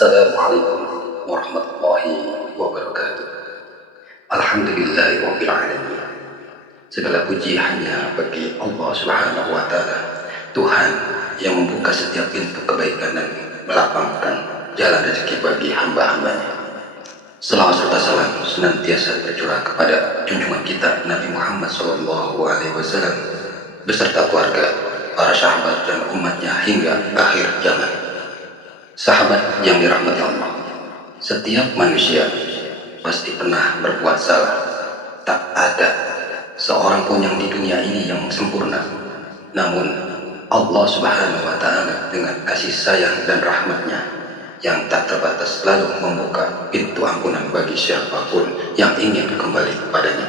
Assalamualaikum warahmatullahi wabarakatuh. Alhamdulillahirabbil alamin. Segala puji hanya bagi Allah Subhanahu wa taala, Tuhan yang membuka setiap pintu kebaikan dan melapangkan jalan rezeki bagi hamba-hambanya. Selawat serta salam senantiasa tercurah kepada junjungan kita Nabi Muhammad SAW beserta keluarga, para sahabat dan umatnya hingga akhir zaman. Sahabat yang dirahmati Allah, setiap manusia pasti pernah berbuat salah. Tak ada seorang pun yang di dunia ini yang sempurna. Namun Allah Subhanahu wa taala dengan kasih sayang dan rahmatnya yang tak terbatas selalu membuka pintu ampunan bagi siapapun yang ingin kembali kepadanya.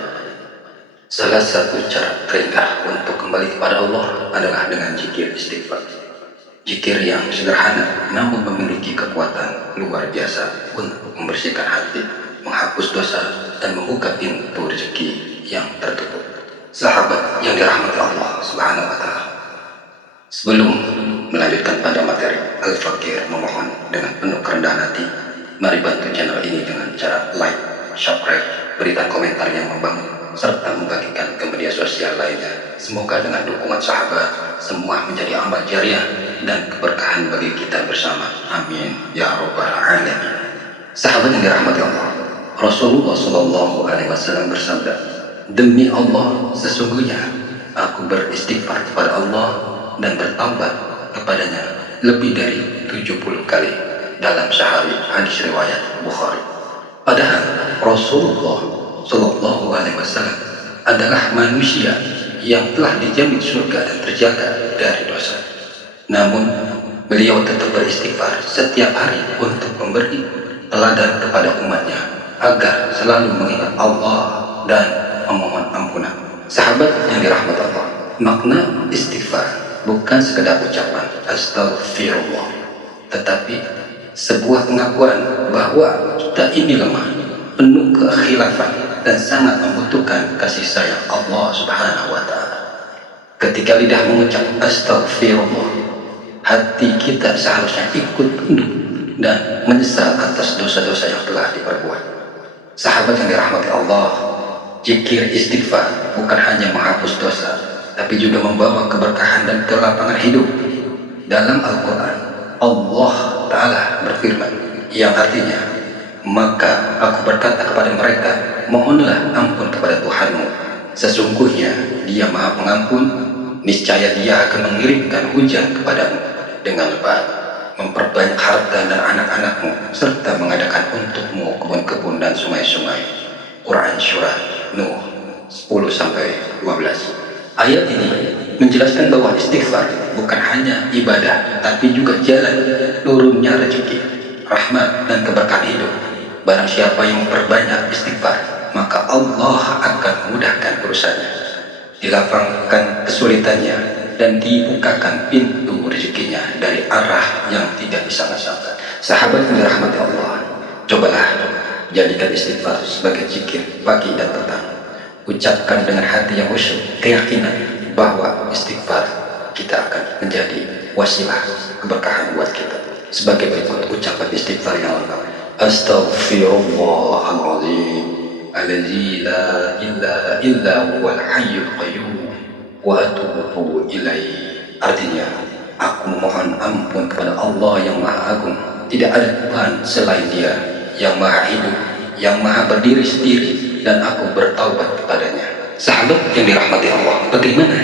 Salah satu cara terindah untuk kembali kepada Allah adalah dengan zikir istighfar. Zikir yang sederhana namun memiliki kekuatan luar biasa untuk membersihkan hati, menghapus dosa, dan membuka pintu rezeki yang tertutup. Sahabat yang dirahmati Allah Subhanahu wa taala, sebelum melanjutkan pada materi, Al-Fakir memohon dengan penuh kerendahan hati, mari bantu channel ini dengan cara like, subscribe, berikan komentar yang membangun, serta membagikan ke media sosial lainnya. Semoga dengan dukungan sahabat semua menjadi amal jariah dan keberkahan bagi kita bersama. Amin ya rabbal alamin. Sahabat yang dirahmati Allah, Rasulullah SAW bersabda, demi Allah, sesungguhnya aku beristighfar kepada Allah dan bertaubat kepadanya lebih dari 70 kali dalam sehari. Hadis riwayat Bukhari. Padahal Rasulullah SAW adalah manusia yang telah dijamin surga dan terjaga dari dosa. Namun beliau tetap beristighfar setiap hari untuk memberi teladan kepada umatnya agar selalu mengingat Allah dan memohon ampunan. Sahabat yang dirahmati Allah, makna istighfar bukan sekedar ucapan astagfirullah, tetapi sebuah pengakuan bahwa kita ini lemah, penuh kekhilafan, dan sangat membutuhkan kasih sayang Allah Subhanahu wa taala. Ketika lidah mengucap astagfirullah, hati kita seharusnya ikut tunduk dan menyesal atas dosa-dosa yang telah diperbuat. Sahabat yang dirahmati Allah, zikir istighfar bukan hanya menghapus dosa, tapi juga membawa keberkahan dan kelapangan hidup. Dalam Al-Quran, Allah Ta'ala berfirman, yang artinya, maka aku berkata kepada mereka, mohonlah ampun kepada Tuhanmu, sesungguhnya Dia Maha Pengampun. Niscaya Dia akan mengirimkan hujan kepadamu dengan lebat, memperbanyak harta dan anak-anakmu, serta mengadakan untukmu kebun-kebun dan sungai-sungai. Quran Surah Nuh 10-12. Ayat ini menjelaskan bahwa istighfar bukan hanya ibadah, tapi juga jalan turunnya rezeki, rahmat, dan keberkahan hidup. Barang siapa yang memperbanyak istighfar, maka Allah akan memudahkan urusannya, dilapangkan kesulitannya, dan dibukakan pintu rezekinya dari arah yang tidak disangka-sangka. Sahabat yang dirahmati Allah, cobalah jadikan istighfar sebagai zikir pagi dan petang. Ucapkan dengan hati yang khusyuk keyakinan bahwa istighfar kita akan menjadi wasilah keberkahan buat kita. Sebagai berikut ucapan istighfar yang lengkap. Astaghfirullahaladzim alladzi la ilaha illa huwal hayyul qayyum wa atubu ilaihi. Artinya, aku memohon ampun kepada Allah yang Maha Agung, tidak ada Tuhan selain Dia, yang Maha Hidup, yang Maha berdiri sendiri, dan aku bertaubat kepadanya. Sahabat yang dirahmati Allah, bagaimana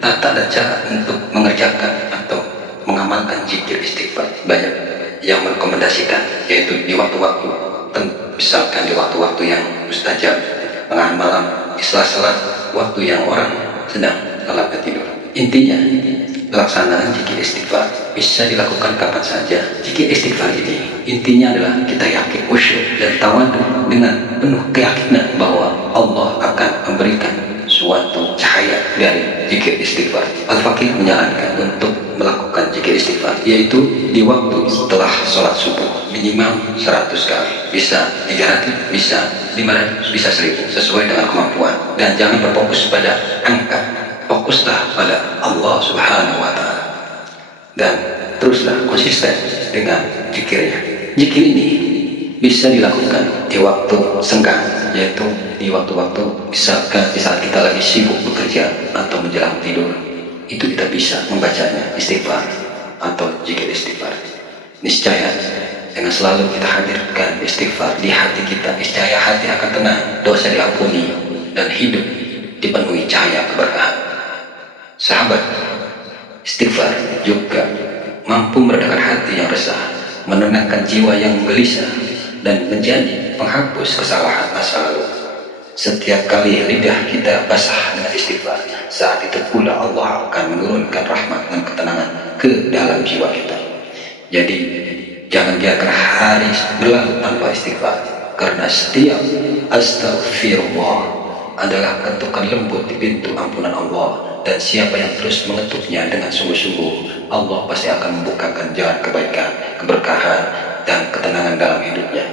tata dan cara untuk mengerjakan atau mengamalkan zikir istighfar? Banyak yang merekomendasikan, yaitu di waktu-waktu, misalkan di waktu-waktu yang mustajab, tengah malam, setelah salat, waktu yang orang sedang lelap tidur. Intinya, pelaksanaan zikir istighfar bisa dilakukan kapan saja. Zikir istighfar ini intinya adalah kita yakin, khusyuk, dan tawadhu dengan penuh keyakinan bahwa Allah akan memberikan suatu cahaya dari zikir istighfar. Al-Fakir menyarankan untuk melakukan zikir istighfar, yaitu di waktu setelah sholat subuh, minimal 100 kali, bisa 300, bisa 500, bisa 1000, sesuai dengan kemampuan. Dan jangan berfokus pada angka, fokuslah pada Allah Subhanahu wa ta'ala, dan teruslah konsisten dengan zikirnya. Zikir ini bisa dilakukan di waktu senggang, yaitu di waktu-waktu misalkan di saat kita lagi sibuk bekerja atau menjelang tidur. Itu kita bisa membacanya istighfar atau zikir istighfar. Niscaya dengan selalu kita hadirkan istighfar di hati kita, niscaya hati akan tenang, dosa diampuni, dan hidup dipenuhi cahaya keberkahan. Sahabat, istighfar juga mampu meredakan hati yang resah, menenangkan jiwa yang gelisah, dan menjadi penghapus kesalahan masa lalu. Setiap kali lidah kita basah dengan istighfar, saat itu pula Allah akan menurunkan rahmat dan ketenangan ke dalam jiwa kita. Jadi, jangan biarkan hari berlalu tanpa istighfar, karena setiap astagfirullah adalah ketukan lembut di pintu ampunan Allah, dan siapa yang terus mengetuknya dengan sungguh-sungguh, Allah pasti akan membukakan jalan kebaikan, keberkahan, dan ketenangan dalam hidupnya.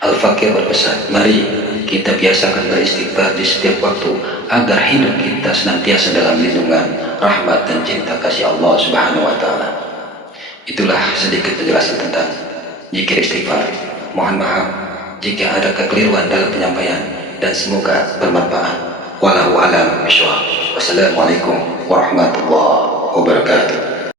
Al-Fakir berpesan, mari kita biasakan beristighfar di setiap waktu agar hidup kita senantiasa dalam lindungan, rahmat, dan cinta kasih Allah Subhanahu wa Ta'ala. Itulah sedikit penjelasan tentang zikir istighfar. Mohon maaf jika ada kekeliruan dalam penyampaian, dan semoga bermanfaat. Wallahu a'lam bishawab. Wassalamualaikum warahmatullahi wabarakatuh.